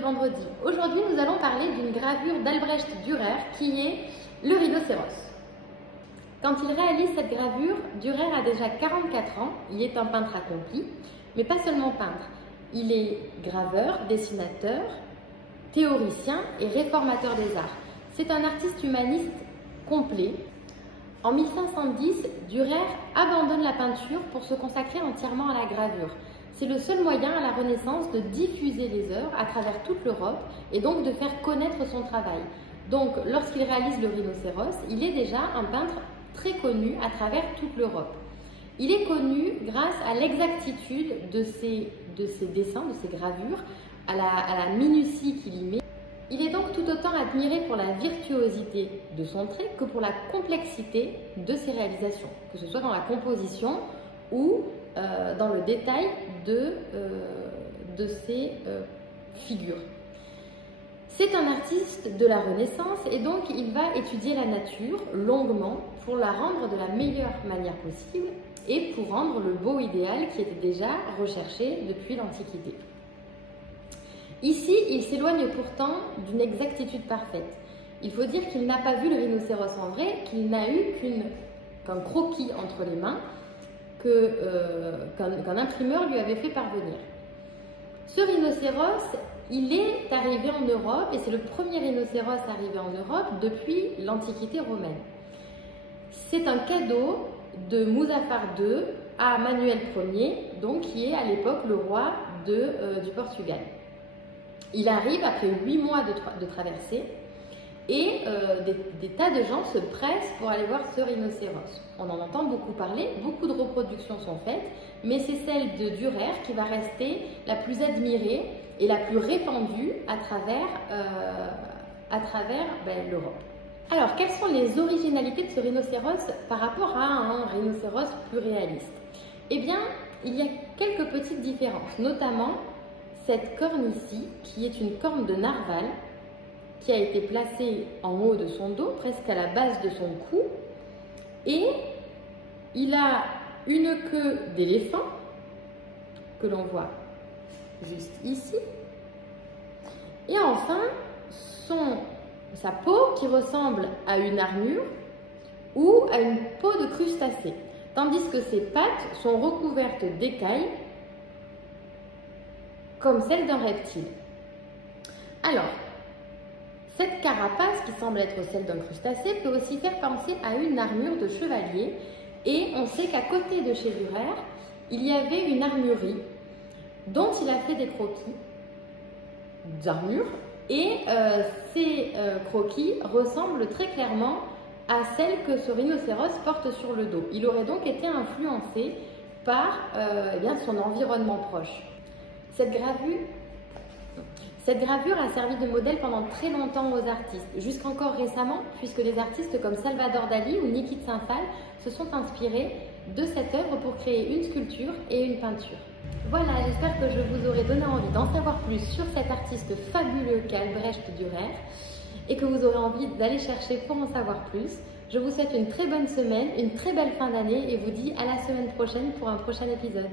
vendredi. Aujourd'hui, nous allons parler d'une gravure d'Albrecht Dürer qui est le rhinocéros. Quand il réalise cette gravure, Dürer a déjà 44 ans, il est un peintre accompli, mais pas seulement peintre. Il est graveur, dessinateur, théoricien et réformateur des arts. C'est un artiste humaniste complet. En 1510, Dürer abandonne la peinture pour se consacrer entièrement à la gravure. C'est le seul moyen à la Renaissance de diffuser les œuvres à travers toute l'Europe et donc de faire connaître son travail. Donc, lorsqu'il réalise le rhinocéros, il est déjà un peintre très connu à travers toute l'Europe. Il est connu grâce à l'exactitude de ses dessins, de ses gravures, à la minutie qu'il y met. Il est donc tout autant admiré pour la virtuosité de son trait que pour la complexité de ses réalisations, que ce soit dans la composition ou dans le détail de ses figures. C'est un artiste de la Renaissance et donc il va étudier la nature longuement pour la rendre de la meilleure manière possible et pour rendre le beau idéal qui était déjà recherché depuis l'Antiquité. Ici, il s'éloigne pourtant d'une exactitude parfaite. Il faut dire qu'il n'a pas vu le rhinocéros en vrai, qu'il n'a eu qu'un croquis entre les mains qu'un imprimeur lui avait fait parvenir. Ce rhinocéros, il est arrivé en Europe et c'est le premier rhinocéros arrivé en Europe depuis l'Antiquité romaine. C'est un cadeau de Muzaffar II à Manuel Ier, donc qui est à l'époque le roi du Portugal. Il arrive après 8 mois de traversée et des tas de gens se pressent pour aller voir ce rhinocéros. On en entend beaucoup parler, beaucoup de reproductions sont faites, mais c'est celle de Dürer qui va rester la plus admirée et la plus répandue à travers l'Europe. Alors, quelles sont les originalités de ce rhinocéros par rapport à un rhinocéros plus réaliste? Eh bien, il y a quelques petites différences, notamment cette corne ici, qui est une corne de narval, qui a été placée en haut de son dos, presque à la base de son cou, et il a une queue d'éléphant, que l'on voit juste ici, et enfin sa peau qui ressemble à une armure ou à une peau de crustacé, tandis que ses pattes sont recouvertes d'écailles comme celle d'un reptile. Alors, cette carapace qui semble être celle d'un crustacé peut aussi faire penser à une armure de chevalier et on sait qu'à côté de chez Dürer, il y avait une armurerie dont il a fait des croquis d'armure et ces croquis ressemblent très clairement à celles que ce rhinocéros porte sur le dos. Il aurait donc été influencé par son environnement proche. Cette gravure a servi de modèle pendant très longtemps aux artistes, jusqu'encore récemment, puisque des artistes comme Salvador Dali ou Niki de Saint-Phal se sont inspirés de cette œuvre pour créer une sculpture et une peinture. Voilà, j'espère que je vous aurai donné envie d'en savoir plus sur cet artiste fabuleux qu'est Albrecht Dürer et que vous aurez envie d'aller chercher pour en savoir plus. Je vous souhaite une très bonne semaine, une très belle fin d'année et vous dis à la semaine prochaine pour un prochain épisode.